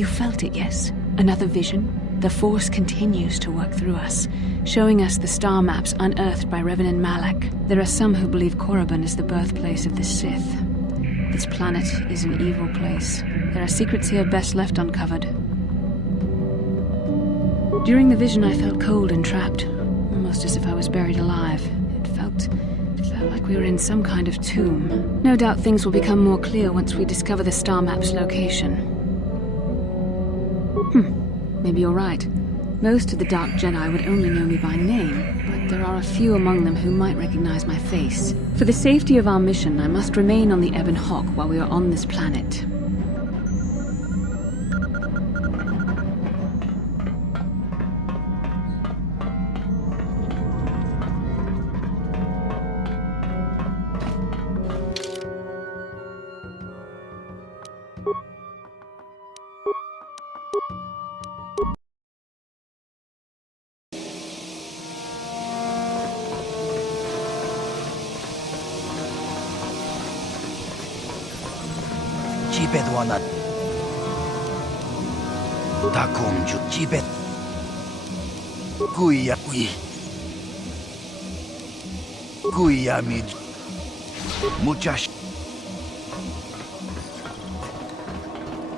You felt it, yes? Another vision? The Force continues to work through us, showing us the star maps unearthed by Revan and Malak. There are some who believe Korriban is the birthplace of the Sith. This planet is an evil place. There are secrets here best left uncovered. During the vision, I felt cold and trapped, almost as if I was buried alive. It felt like we were in some kind of tomb. No doubt things will become more clear once we discover the star map's location. Maybe you're right. Most of the Dark Jedi would only know me by name, but there are a few among them who might recognize my face. For the safety of our mission, I must remain on the Ebon Hawk while we are on this planet. 집에 왔나? 다 공주 집에 구이야 미 무자식.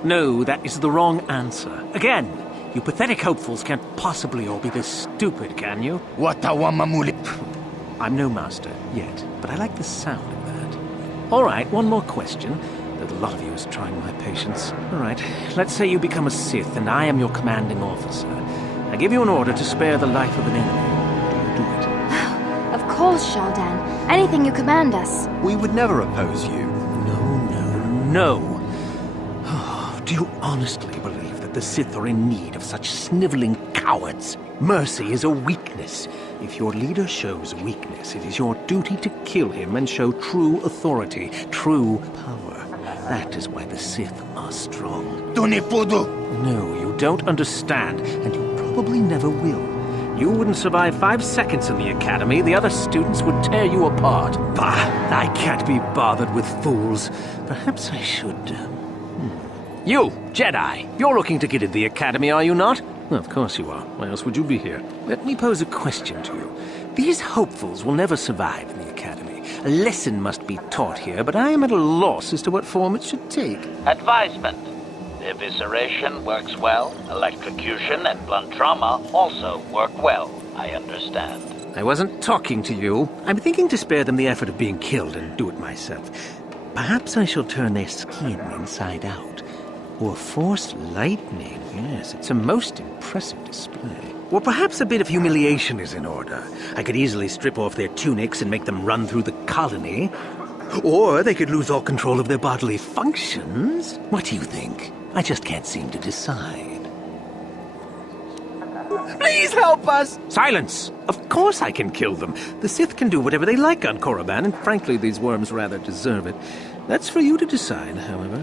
No, that is the wrong answer. Again, you pathetic hopefuls can't possibly all be this stupid, can you? I'm no master, yet, but I like the sound of that. All right, one more question. A lot of you is trying my patience. All right, let's say you become a Sith and I am your commanding officer. I give you an order to spare the life of an enemy. Do you do it? Of course, Shaldan. Anything you command us. We would never oppose you. No. Oh, do you honestly believe that the Sith are in need of such sniveling cowards? Mercy is a weakness. If your leader shows weakness, it is your duty to kill him and show true authority, true power. That is why the Sith are strong. No, you don't understand, and you probably never will. You wouldn't survive 5 seconds in the Academy. The other students would tear you apart. Bah! I can't be bothered with fools. Perhaps I should... You, Jedi! You're looking to get into the Academy, are you not? Well, of course you are. Why else would you be here? Let me pose a question to you. These hopefuls will never survive in the Academy. A lesson must be taught here, but I am at a loss as to what form it should take. Advisement. Evisceration works well. Electrocution and blunt trauma also work well, I understand. I wasn't talking to you. I'm thinking to spare them the effort of being killed and do it myself. Perhaps I shall turn their skin inside out. Or force lightning. Yes, it's a most impressive display. Or perhaps a bit of humiliation is in order. I could easily strip off their tunics and make them run through the colony. Or they could lose all control of their bodily functions. What do you think? I just can't seem to decide. Please help us! Silence! Of course I can kill them. The Sith can do whatever they like on Korriban, and frankly, these worms rather deserve it. That's for you to decide, however.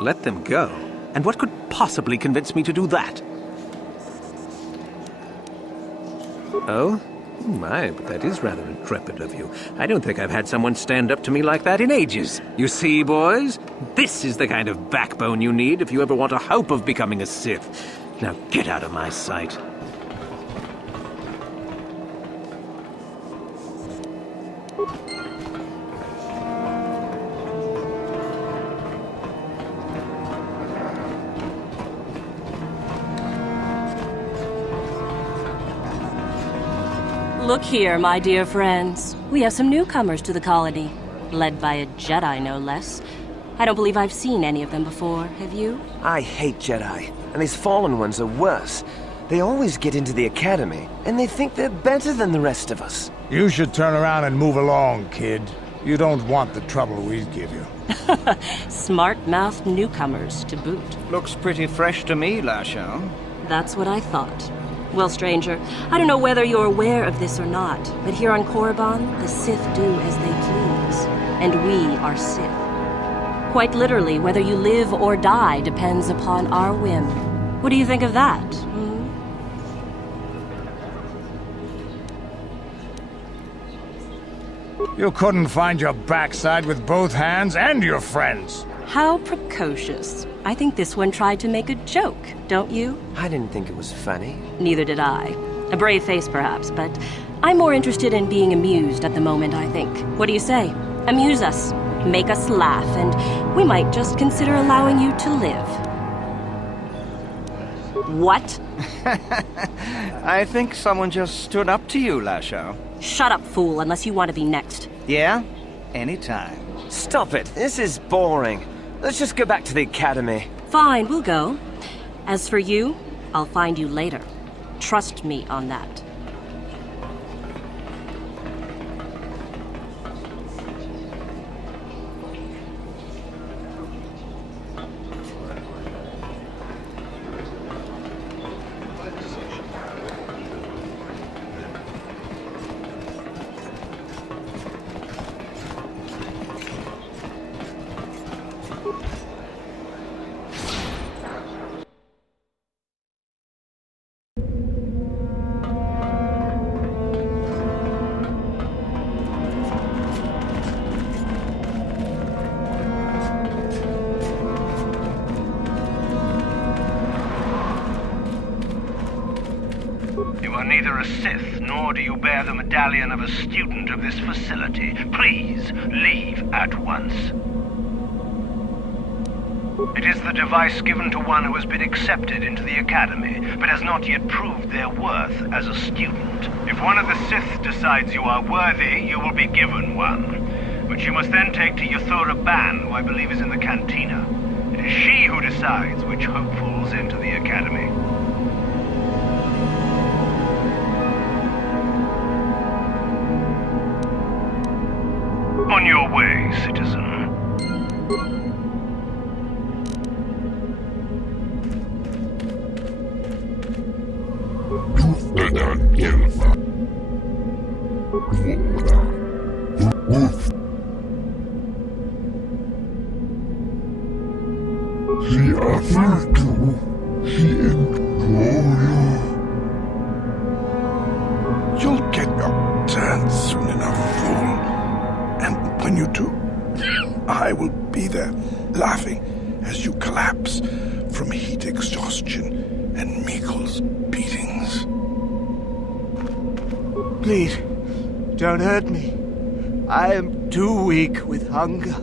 Let them go? And what could possibly convince me to do that? Oh? My, but that is rather intrepid of you. I don't think I've had someone stand up to me like that in ages. You see, boys? This is the kind of backbone you need if you ever want a hope of becoming a Sith. Now get out of my sight. Look here, my dear friends. We have some newcomers to the colony, led by a Jedi, no less. I don't believe I've seen any of them before, have you? I hate Jedi, and these fallen ones are worse. They always get into the Academy, and they think they're better than the rest of us. You should turn around and move along, kid. You don't want the trouble we give you. Smart-mouthed newcomers, to boot. Looks pretty fresh to me, Lashon. That's what I thought. Well, stranger, I don't know whether you're aware of this or not, but here on Korriban, the Sith do as they please. And we are Sith. Quite literally, whether you live or die depends upon our whim. What do you think of that, You couldn't find your backside with both hands and your friends. How precocious. I think this one tried to make a joke, don't you? I didn't think it was funny. Neither did I. A brave face, perhaps, but I'm more interested in being amused at the moment, I think. What do you say? Amuse us, make us laugh, and we might just consider allowing you to live. What? I think someone just stood up to you, Lasho. Shut up, fool, unless you want to be next. Yeah? Anytime. Stop it. This is boring. Let's just go back to the academy. Fine, we'll go. As for you, I'll find you later. Trust me on that. You are neither a Sith, nor do you bear the medallion of a student of this facility. Please, leave at once. It is the device given to one who has been accepted into the Academy, but has not yet proved their worth as a student. If one of the Sith decides you are worthy, you will be given one, which you must then take to Korriban, who I believe is in the cantina. It is she who decides which hopefuls enter the Academy. On your way, citizen. You'll get your turn soon enough, fool. And when you do, I will be there, laughing as you collapse from heat exhaustion and Mikkel's beatings. Please, don't hurt me. I am too weak with hunger.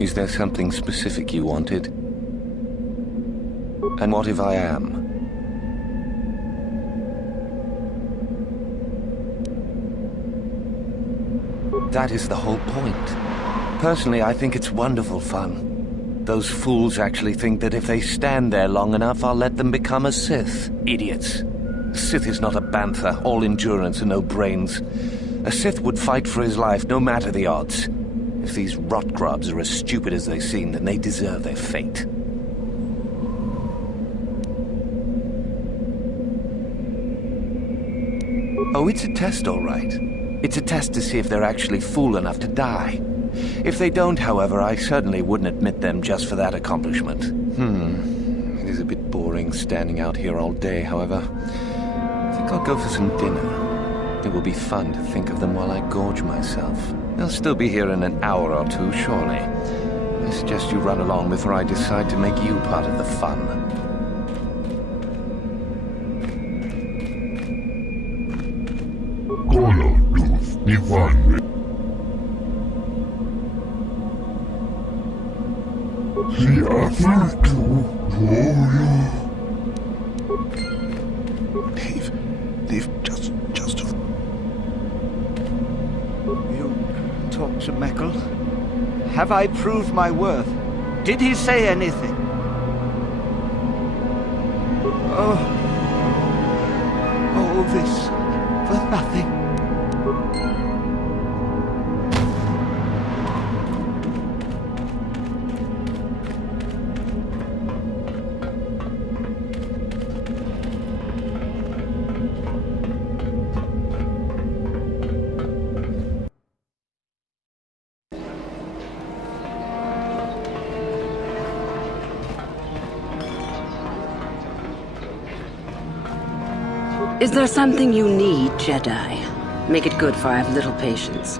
Is there something specific you wanted? And what if I am? That is the whole point. Personally, I think it's wonderful fun. Those fools actually think that if they stand there long enough, I'll let them become a Sith. Idiots. Sith is not a bantha, all endurance and no brains. A Sith would fight for his life, no matter the odds. If these rot grubs are as stupid as they seem, then they deserve their fate. Oh, it's a test, all right. It's a test to see if they're actually fool enough to die. If they don't, however, I certainly wouldn't admit them just for that accomplishment. It is a bit boring standing out here all day, however. I think I'll go for some dinner. It will be fun to think of them while I gorge myself. They'll still be here in an hour or two, surely. I suggest you run along before I decide to make you part of the fun. They've just... You talk to Mikkel? Have I proved my worth? Did he say anything? Oh, all this for nothing. Is there something you need, Jedi? Make it good, for I have little patience.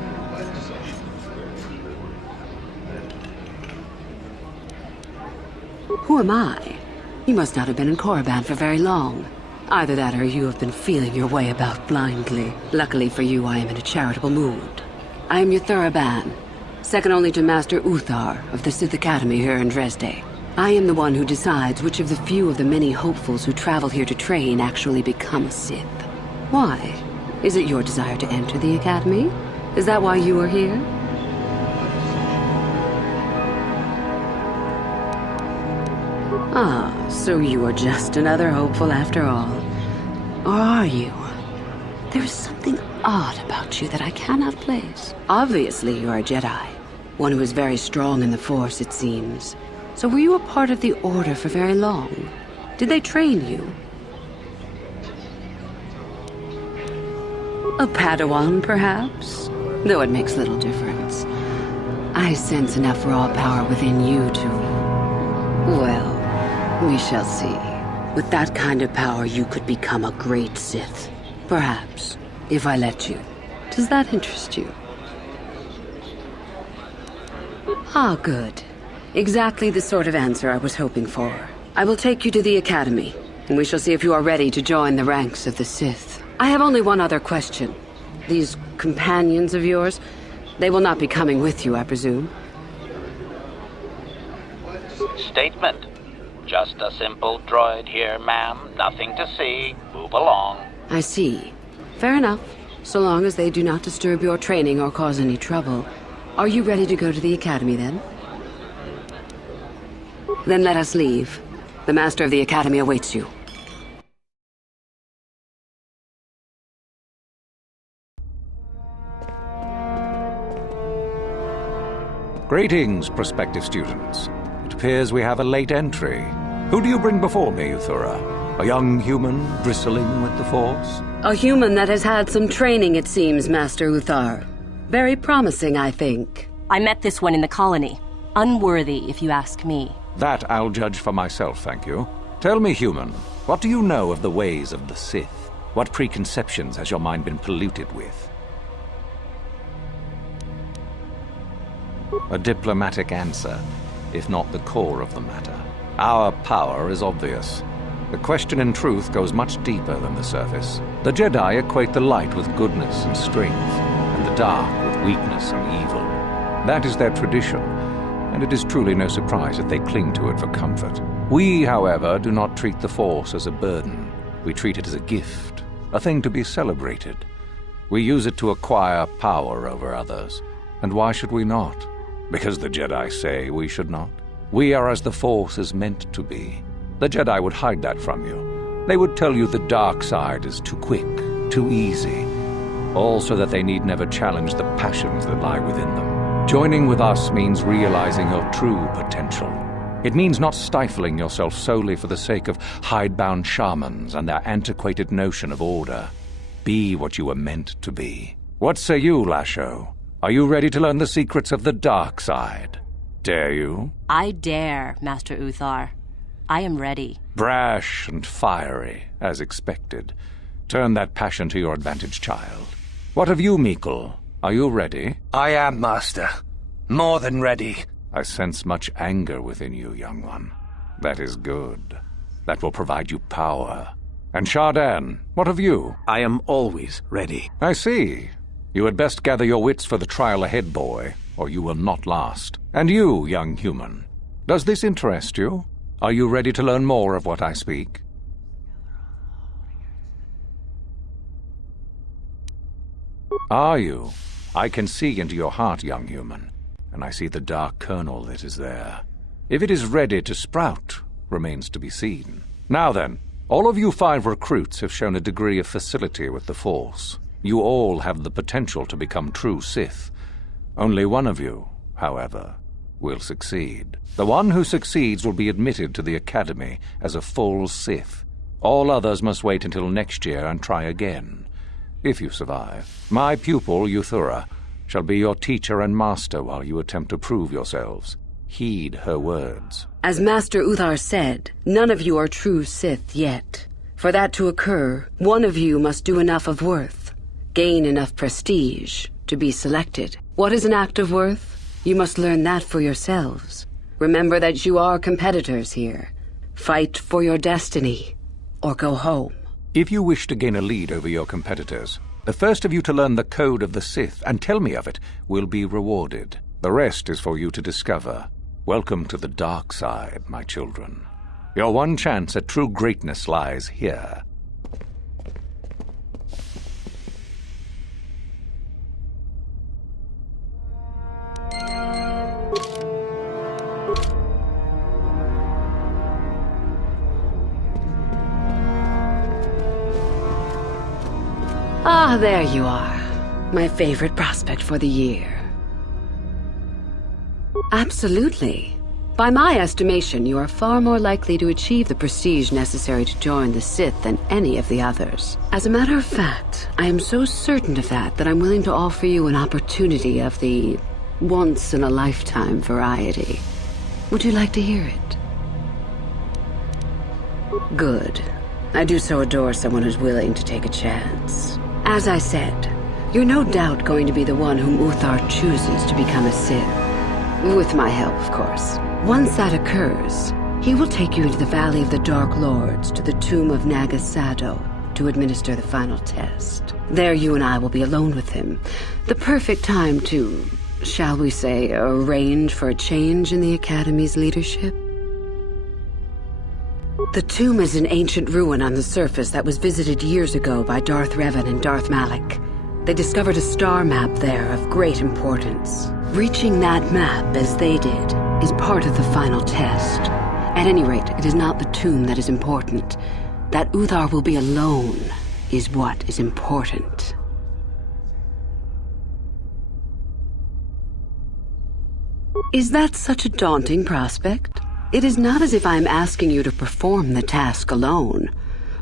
Who am I? You must not have been in Korriban for very long. Either that or you have been feeling your way about blindly. Luckily for you, I am in a charitable mood. I am your Korriban, second only to Master Uthar of the Sith Academy here in Dresde. I am the one who decides which of the few of the many hopefuls who travel here to train actually become a Sith. Why? Is it your desire to enter the Academy? Is that why you are here? Ah, so you are just another hopeful after all. Or are you? There is something odd about you that I cannot place. Obviously, you are a Jedi. One who is very strong in the Force, it seems. So were you a part of the Order for very long? Did they train you? A Padawan, perhaps? Though it makes little difference. I sense enough raw power within you to... Well... we shall see. With that kind of power, you could become a great Sith. Perhaps, if I let you. Does that interest you? Ah, good. Exactly the sort of answer I was hoping for. I will take you to the Academy, and we shall see if you are ready to join the ranks of the Sith. I have only one other question. These companions of yours, they will not be coming with you, I presume? Statement. Just a simple droid here, ma'am. Nothing to see. Move along. I see. Fair enough. So long as they do not disturb your training or cause any trouble. Are you ready to go to the Academy, then? Then let us leave. The Master of the Academy awaits you. Greetings, prospective students. It appears we have a late entry. Who do you bring before me, Uthura? A young human bristling with the Force? A human that has had some training, it seems, Master Uthar. Very promising, I think. I met this one in the colony. Unworthy, if you ask me. That I'll judge for myself, thank you. Tell me, human, what do you know of the ways of the Sith? What preconceptions has your mind been polluted with? A diplomatic answer, if not the core of the matter. Our power is obvious. The question in truth goes much deeper than the surface. The Jedi equate the light with goodness and strength, and the dark with weakness and evil. That is their tradition, and it is truly no surprise that they cling to it for comfort. We, however, do not treat the Force as a burden. We treat it as a gift, a thing to be celebrated. We use it to acquire power over others. And why should we not? Because the Jedi say we should not. We are as the Force is meant to be. The Jedi would hide that from you. They would tell you the dark side is too quick, too easy. All so that they need never challenge the passions that lie within them. Joining with us means realizing your true potential. It means not stifling yourself solely for the sake of hidebound shamans and their antiquated notion of order. Be what you were meant to be. What say you, Lasho? Are you ready to learn the secrets of the dark side? Dare you? I dare, Master Uthar. I am ready. Brash and fiery, as expected. Turn that passion to your advantage, child. What of you, Mikkel? Are you ready? I am, Master. More than ready. I sense much anger within you, young one. That is good. That will provide you power. And Shardan, what of you? I am always ready. I see. You had best gather your wits for the trial ahead, boy, or you will not last. And you, young human, does this interest you? Are you ready to learn more of what I speak? Are you? I can see into your heart, young human, and I see the dark kernel that is there. If it is ready to sprout, remains to be seen. Now then, all of you 5 recruits have shown a degree of facility with the Force. You all have the potential to become true Sith. Only one of you, however, will succeed. The one who succeeds will be admitted to the Academy as a full Sith. All others must wait until next year and try again. If you survive, my pupil, Uthura, shall be your teacher and master while you attempt to prove yourselves. Heed her words. As Master Uthar said, none of you are true Sith yet. For that to occur, one of you must do enough of worth, gain enough prestige, to be selected. What is an act of worth? You must learn that for yourselves. Remember that you are competitors here. Fight for your destiny, or go home. If you wish to gain a lead over your competitors, the first of you to learn the code of the Sith and tell me of it will be rewarded. The rest is for you to discover. Welcome to the dark side, my children. Your one chance at true greatness lies here. Ah, there you are. My favorite prospect for the year. Absolutely. By my estimation, you are far more likely to achieve the prestige necessary to join the Sith than any of the others. As a matter of fact, I am so certain of that I'm willing to offer you an opportunity of the once-in-a-lifetime variety. Would you like to hear it? Good. I do so adore someone who's willing to take a chance. As I said, you're no doubt going to be the one whom Uthar chooses to become a Sith. With my help, of course. Once that occurs, he will take you into the Valley of the Dark Lords to the tomb of Nagasado to administer the final test. There you and I will be alone with him. The perfect time to, shall we say, arrange for a change in the Academy's leadership. The tomb is an ancient ruin on the surface that was visited years ago by Darth Revan and Darth Malak. They discovered a star map there of great importance. Reaching that map, as they did, is part of the final test. At any rate, it is not the tomb that is important. That Uthar will be alone is what is important. Is that such a daunting prospect? It is not as if I am asking you to perform the task alone,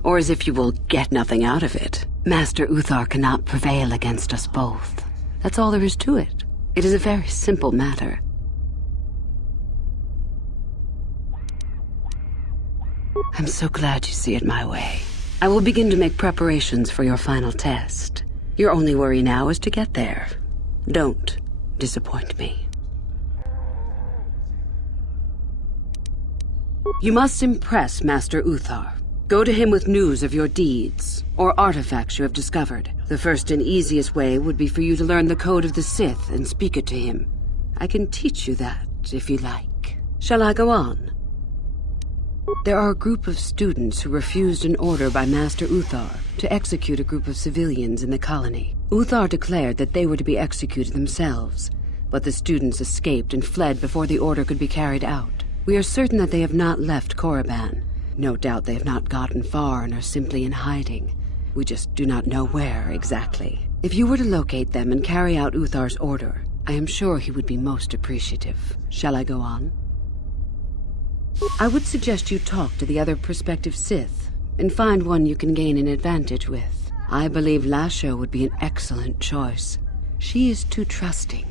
or as if you will get nothing out of it. Master Uthar cannot prevail against us both. That's all there is to it. It is a very simple matter. I'm so glad you see it my way. I will begin to make preparations for your final test. Your only worry now is to get there. Don't disappoint me. You must impress Master Uthar. Go to him with news of your deeds, or artifacts you have discovered. The first and easiest way would be for you to learn the code of the Sith and speak it to him. I can teach you that, if you like. Shall I go on? There are a group of students who refused an order by Master Uthar to execute a group of civilians in the colony. Uthar declared that they were to be executed themselves, but the students escaped and fled before the order could be carried out. We are certain that they have not left Korriban. No doubt they have not gotten far and are simply in hiding. We just do not know where exactly. If you were to locate them and carry out Uthar's order, I am sure he would be most appreciative. Shall I go on? I would suggest you talk to the other prospective Sith and find one you can gain an advantage with. I believe Lasho would be an excellent choice. She is too trusting.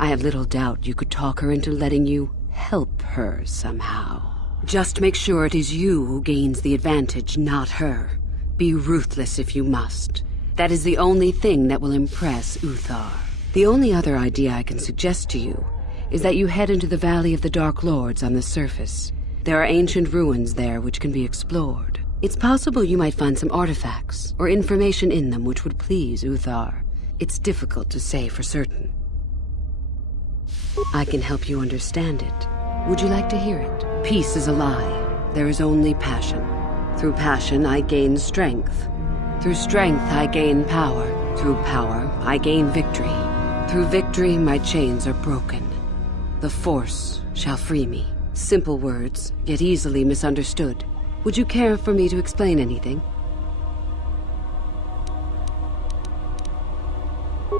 I have little doubt you could talk her into letting you help her somehow. Just make sure it is you who gains the advantage, not her. Be ruthless if you must. That is the only thing that will impress Uthar. The only other idea I can suggest to you is that you head into the Valley of the Dark Lords on the surface. There are ancient ruins there which can be explored. It's possible you might find some artifacts or information in them which would please Uthar. It's difficult to say for certain. I can help you understand it. Would you like to hear it? Peace is a lie. There is only passion. Through passion, I gain strength. Through strength, I gain power. Through power, I gain victory. Through victory, my chains are broken. The Force shall free me. Simple words, yet easily misunderstood. Would you care for me to explain anything?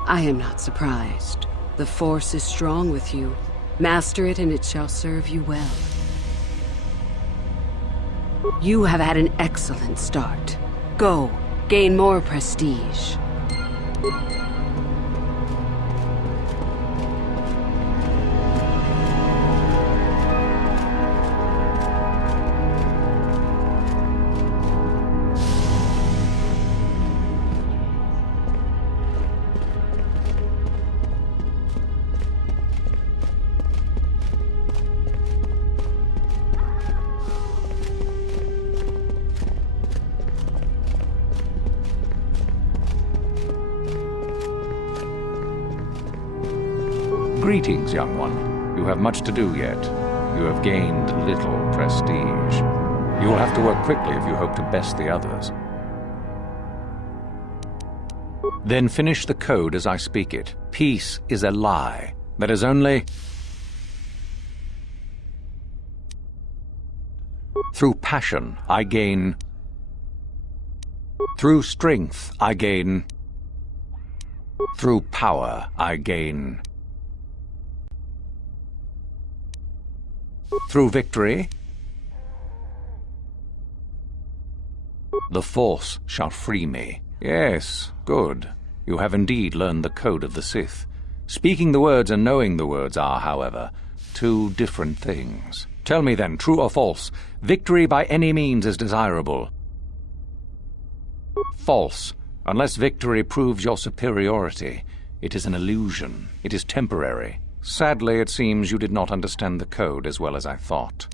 I am not surprised. The Force is strong with you. Master it and it shall serve you well. You have had an excellent start. Go, gain more prestige. Greetings, young one. You have much to do yet. You have gained little prestige. You will have to work quickly if you hope to best the others. Then finish the code as I speak it. Peace is a lie. That is only... Through passion, I gain... Through strength, I gain... Through power, I gain... Through victory, the Force shall free me. Yes, good. You have indeed learned the code of the Sith. Speaking the words and knowing the words are, however, two different things. Tell me then, true or false, victory by any means is desirable. False. Unless victory proves your superiority, it is an illusion. It is temporary. Sadly, it seems you did not understand the code as well as I thought.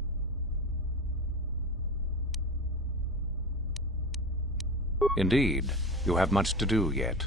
Indeed, you have much to do yet.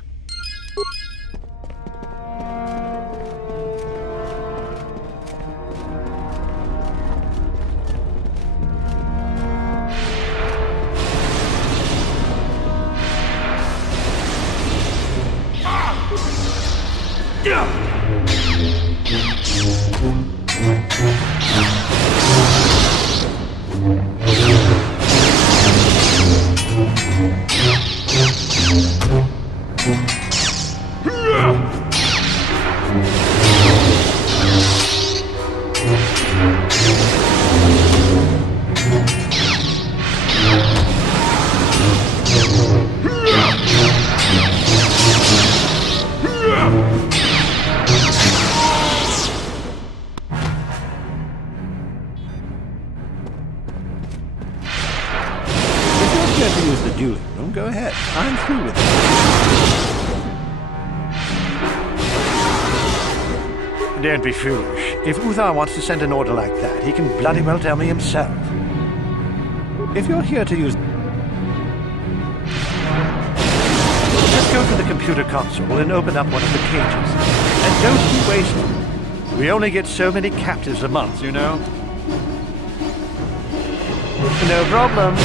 Don't be foolish. If Uthar wants to send an order like that, he can bloody well tell me himself. If you're here to use... Just go to the computer console and open up one of the cages. And don't be wasteful. We only get so many captives a month, you know? No problem.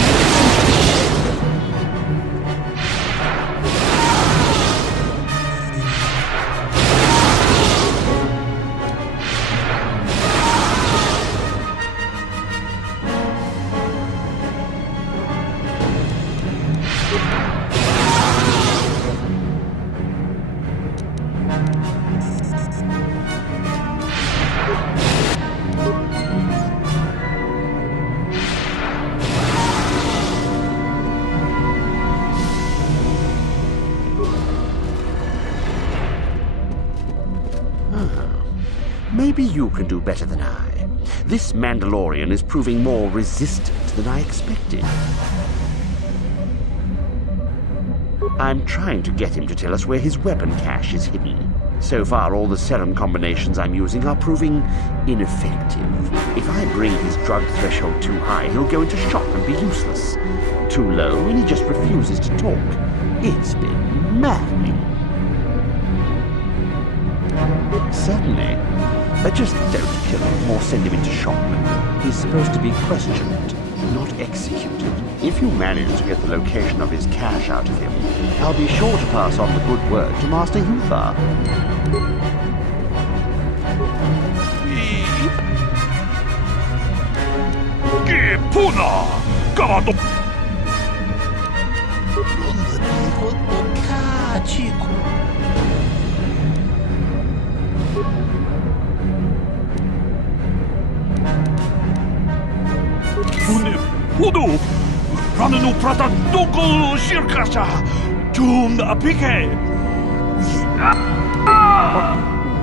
Maybe you can do better than I. This Mandalorian is proving more resistant than I expected. I'm trying to get him to tell us where his weapon cache is hidden. So far, all the serum combinations I'm using are proving ineffective. If I bring his drug threshold too high, he'll go into shock and be useless. Too low, and he just refuses to talk. It's been maddening. Certainly. Just don't kill him or send him into shock. He's supposed to be questioned, not executed. If you manage to get the location of his cache out of him, I'll be sure to pass on the good word to Master Uthar.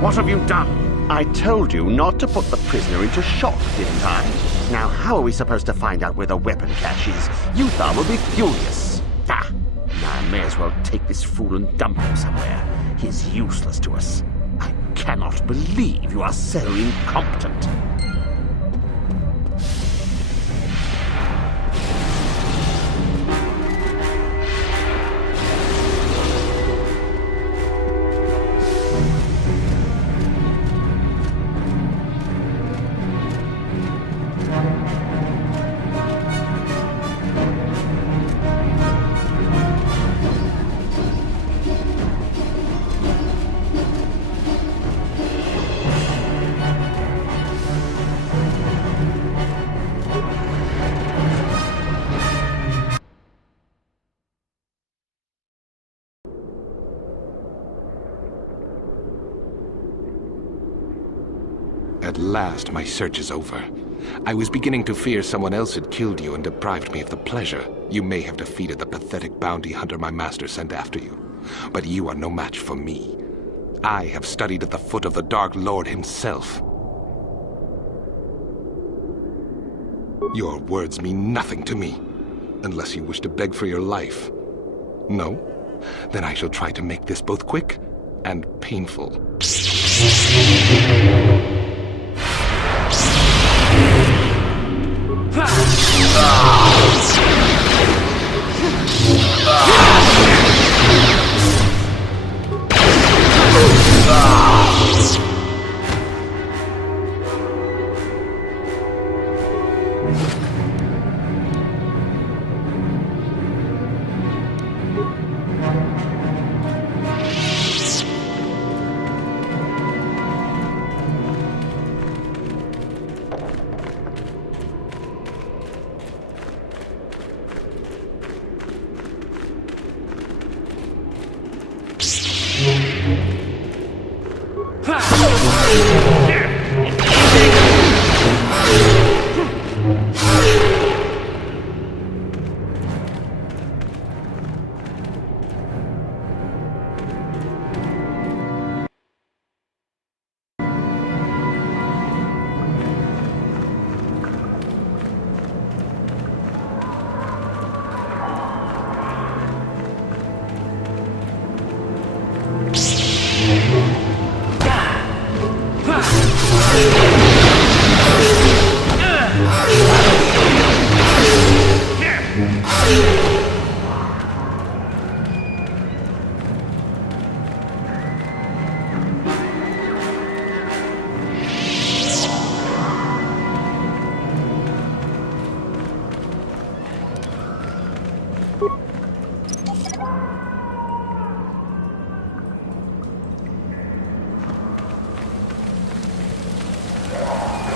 What have you done? I told you not to put the prisoner into shock, didn't I? Now, how are we supposed to find out where the weapon cache is? Uthar will be furious. Now I may as well take this fool and dump him somewhere. He's useless to us. I cannot believe you are so incompetent. At last, my search is over. I was beginning to fear someone else had killed you and deprived me of the pleasure you may have defeated the pathetic bounty hunter my master sent after you. But you are no match for me. I have studied at the foot of the Dark Lord himself. Your words mean nothing to me, unless you wish to beg for your life. No? Then I shall try to make this both quick and painful.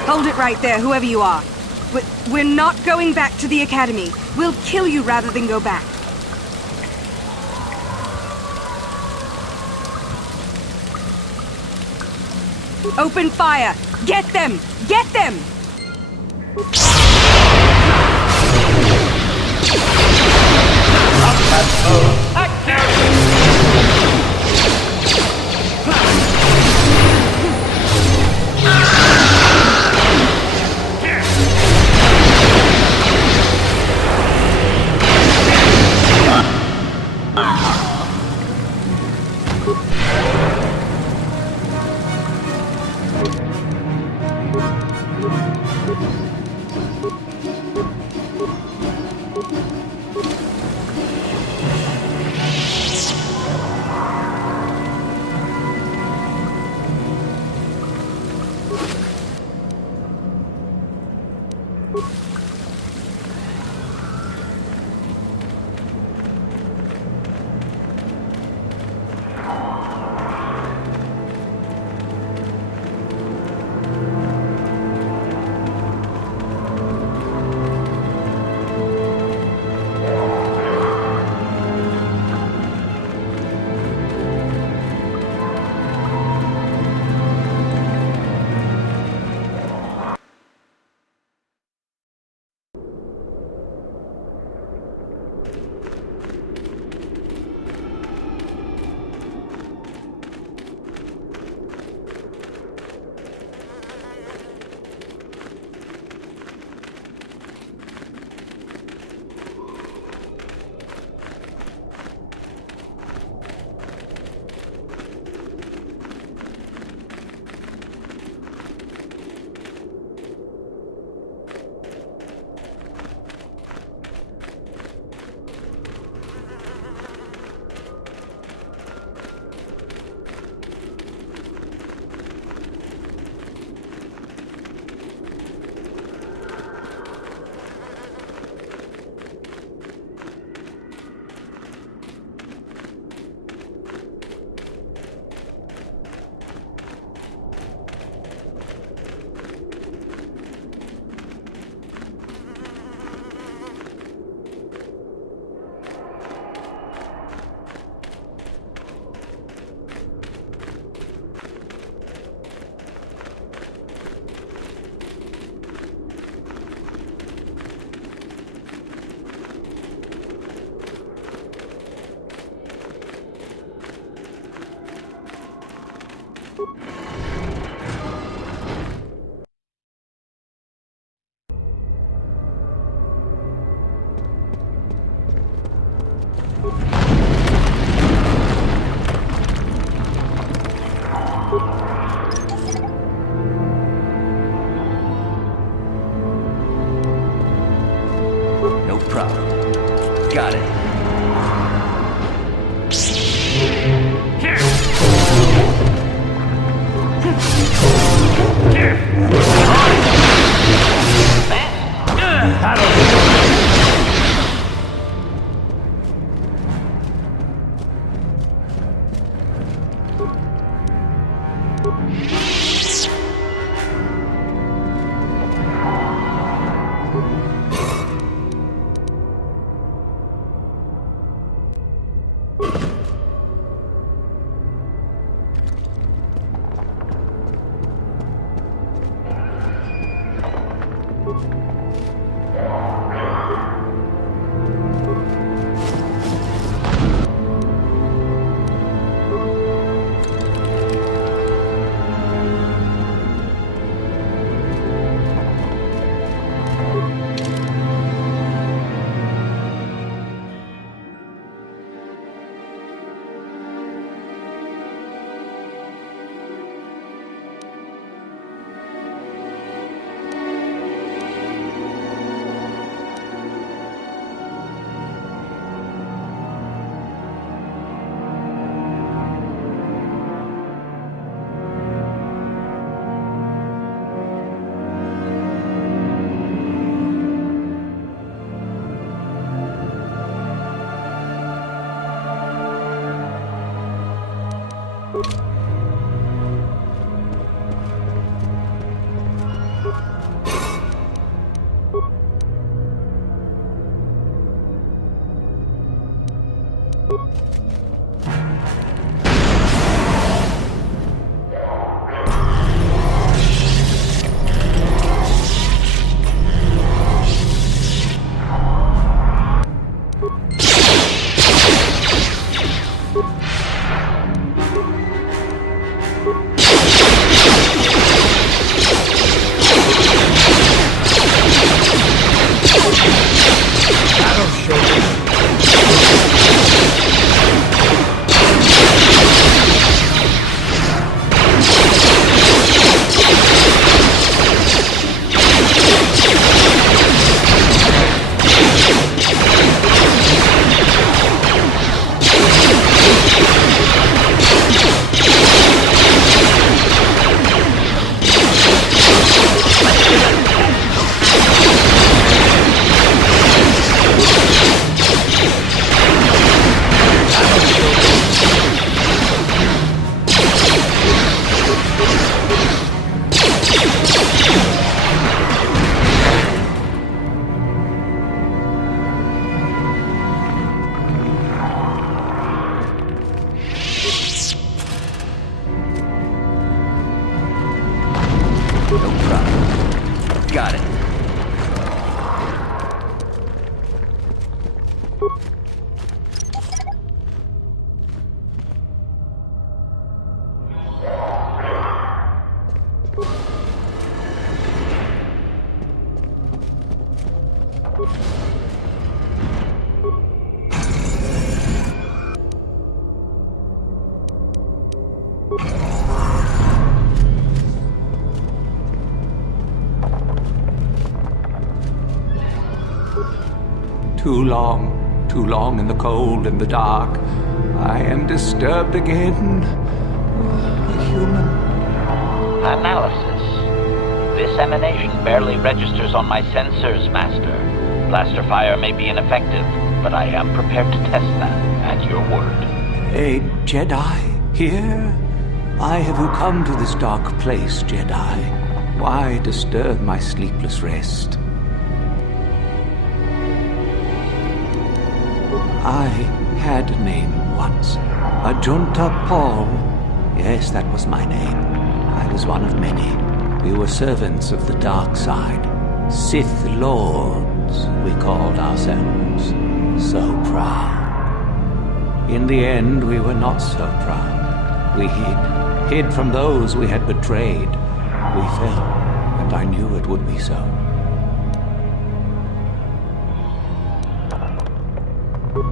Hold it right there, whoever you are. We're not going back to the Academy. We'll kill you rather than go back. Open fire! Get them! Get them! No problem. Got it. Got it. Too long in the cold and the dark. I am disturbed again. A human. Analysis. This emanation barely registers on my sensors, Master. Blaster fire may be ineffective, but I am prepared to test that at your word. A Jedi here? Why have you come to this dark place, Jedi? Why disturb my sleepless rest? I had a name once. Ajunta Paul. Yes, that was my name. I was one of many. We were servants of the dark side. Sith Lords, we called ourselves. So proud. In the end, we were not so proud. We hid. hid from those we had betrayed. We fell, and I knew it would be so.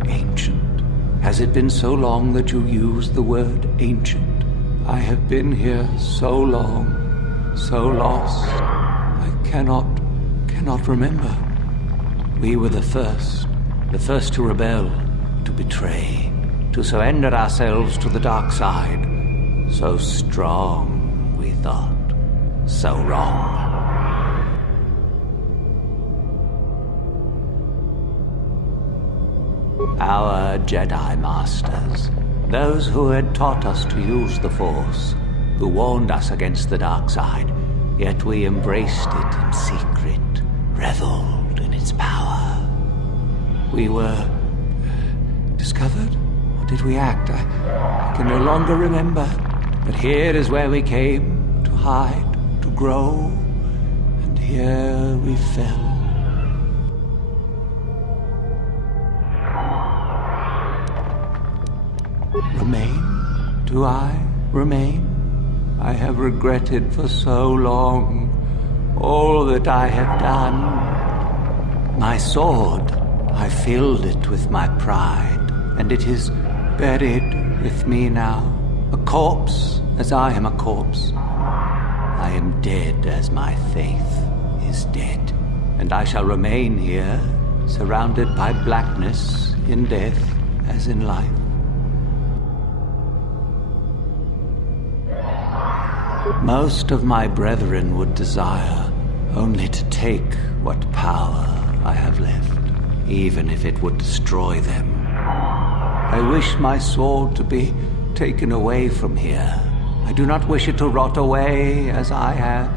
Ancient. Has it been so long that you used the word ancient? I have been here so long, so lost. I cannot remember. We were the first to rebel, to betray, to surrender ourselves to the dark side. So strong, we thought. So wrong. Our Jedi Masters, those who had taught us to use the Force, who warned us against the dark side, yet we embraced it in secret, reveled in its power. We were discovered? Or did we act? I can no longer remember. But here is where we came to hide, to grow, and here we fell. Remain? Do I remain? I have regretted for so long all that I have done. My sword, I filled it with my pride, and it is buried with me now. A corpse, as I am a corpse. I am dead as my faith is dead. And I shall remain here, surrounded by blackness, in death as in life. Most of my brethren would desire only to take what power I have left, even if it would destroy them. I wish my sword to be taken away from here. I do not wish it to rot away as I have.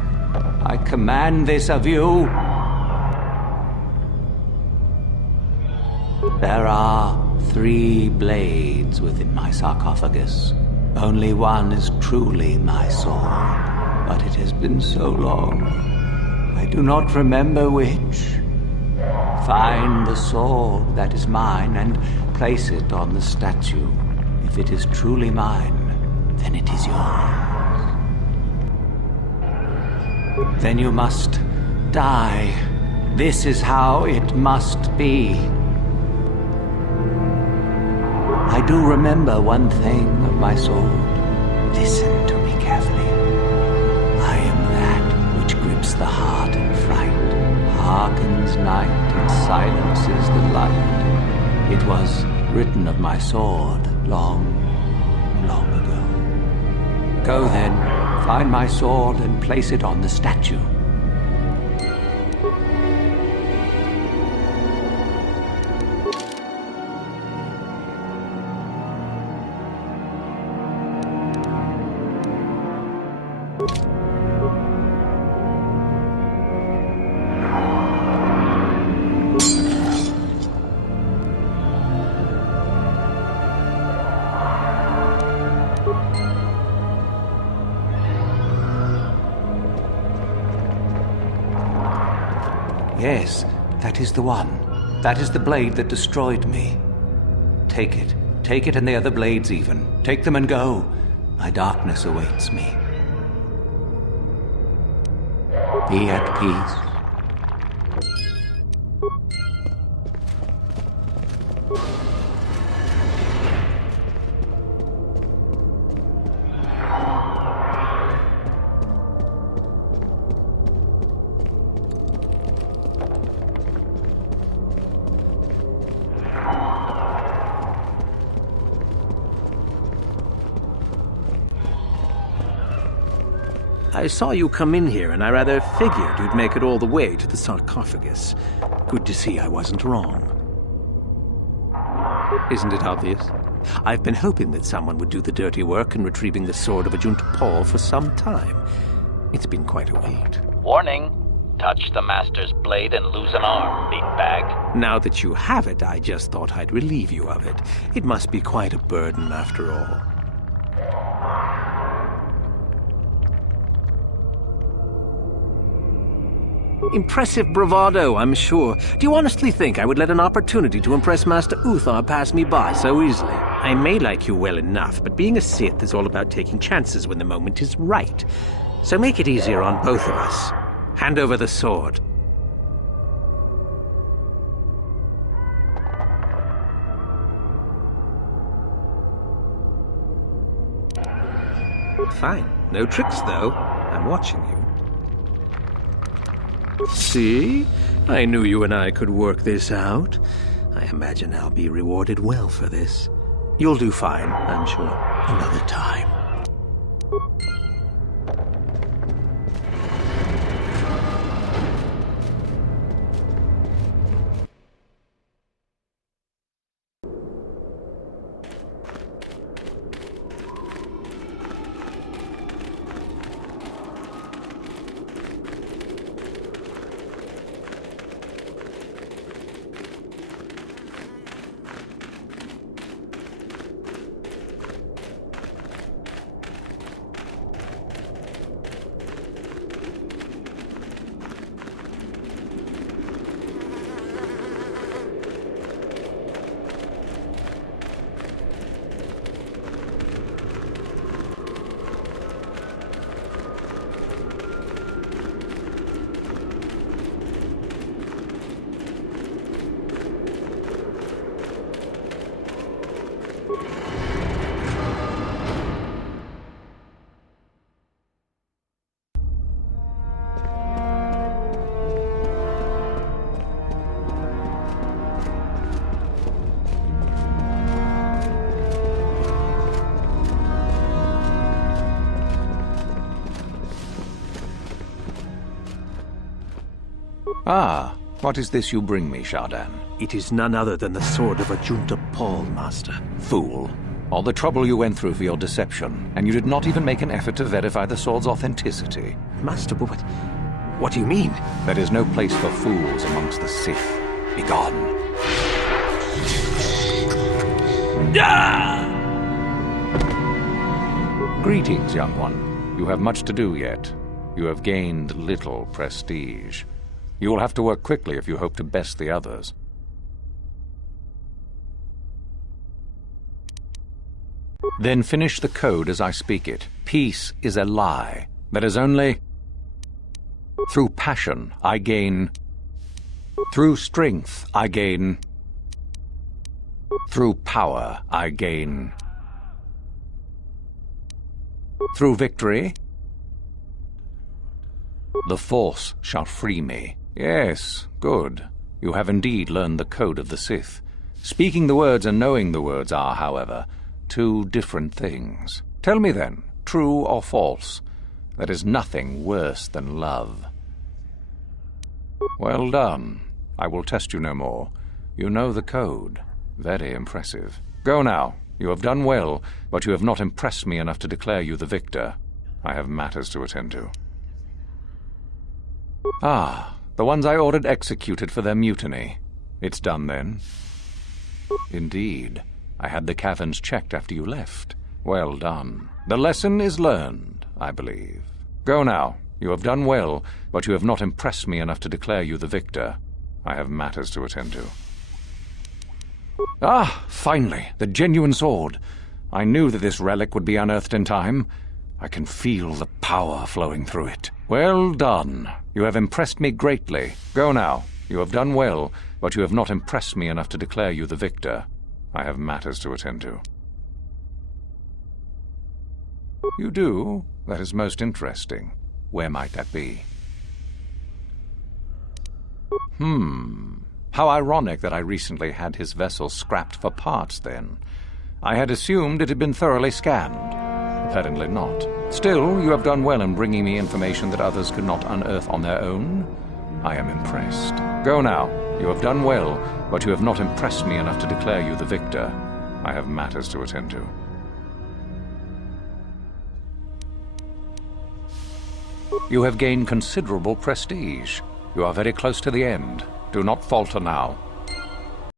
I command this of you. There are 3 blades within my sarcophagus. Only one is truly my sword, but it has been so long. I do not remember which. Find the sword that is mine and place it on the statue. If it is truly mine, then it is yours. Then you must die. This is how it must be. I do remember one thing of my sword. Listen to me carefully. I am that which grips the heart in fright, hearkens night and silences the light. It was written of my sword long, long ago. Go then, find my sword and place it on the statue. Yes, that is the one. That is the blade that destroyed me. Take it. Take it and the other blades even. Take them and go. My darkness awaits me. Be at peace. I saw you come in here, and I rather figured you'd make it all the way to the sarcophagus. Good to see I wasn't wrong. Isn't it obvious? I've been hoping that someone would do the dirty work in retrieving the sword of Ajunta Paul for some time. It's been quite a wait. Warning. Touch the Master's blade and lose an arm, meatbag. Now that you have it, I just thought I'd relieve you of it. It must be quite a burden after all. Impressive bravado, I'm sure. Do you honestly think I would let an opportunity to impress Master Uthar pass me by so easily? I may like you well enough, but being a Sith is all about taking chances when the moment is right. So make it easier on both of us. Hand over the sword. Fine. No tricks, though. I'm watching you. See? I knew you and I could work this out. I imagine I'll be rewarded well for this. You'll do fine, I'm sure. Another time. Ah, what is this you bring me, Shardan? It is none other than the sword of Ajunta Paul, Master. Fool. All the trouble you went through for your deception, and you did not even make an effort to verify the sword's authenticity. Master, but what do you mean? There is no place for fools amongst the Sith. Begone. Greetings, young one. You have much to do yet. You have gained little prestige. You will have to work quickly if you hope to best the others. Then finish the code as I speak it. Peace is a lie. That is only... Through passion, I gain... Through strength, I gain... Through power, I gain... Through victory, the Force shall free me. Yes, good. You have indeed learned the code of the Sith. Speaking the words and knowing the words are, however, two different things. Tell me then, true or false, there is nothing worse than love. Well done. I will test you no more. You know the code. Very impressive. Go now. You have done well, but you have not impressed me enough to declare you the victor. I have matters to attend to. Ah, the ones I ordered executed for their mutiny. It's done then. Indeed. I had the caverns checked after you left. Well done. The lesson is learned, I believe. Go now. You have done well, but you have not impressed me enough to declare you the victor. I have matters to attend to. Ah, finally, the genuine sword. I knew that this relic would be unearthed in time. I can feel the power flowing through it. Well done. You have impressed me greatly. Go now. You have done well, but you have not impressed me enough to declare you the victor. I have matters to attend to. You do? That is most interesting. Where might that be? How ironic that I recently had his vessel scrapped for parts, then. I had assumed it had been thoroughly scanned. Apparently not. Still, you have done well in bringing me information that others could not unearth on their own. I am impressed. Go now. You have done well, but you have not impressed me enough to declare you the victor. I have matters to attend to. You have gained considerable prestige. You are very close to the end. Do not falter now.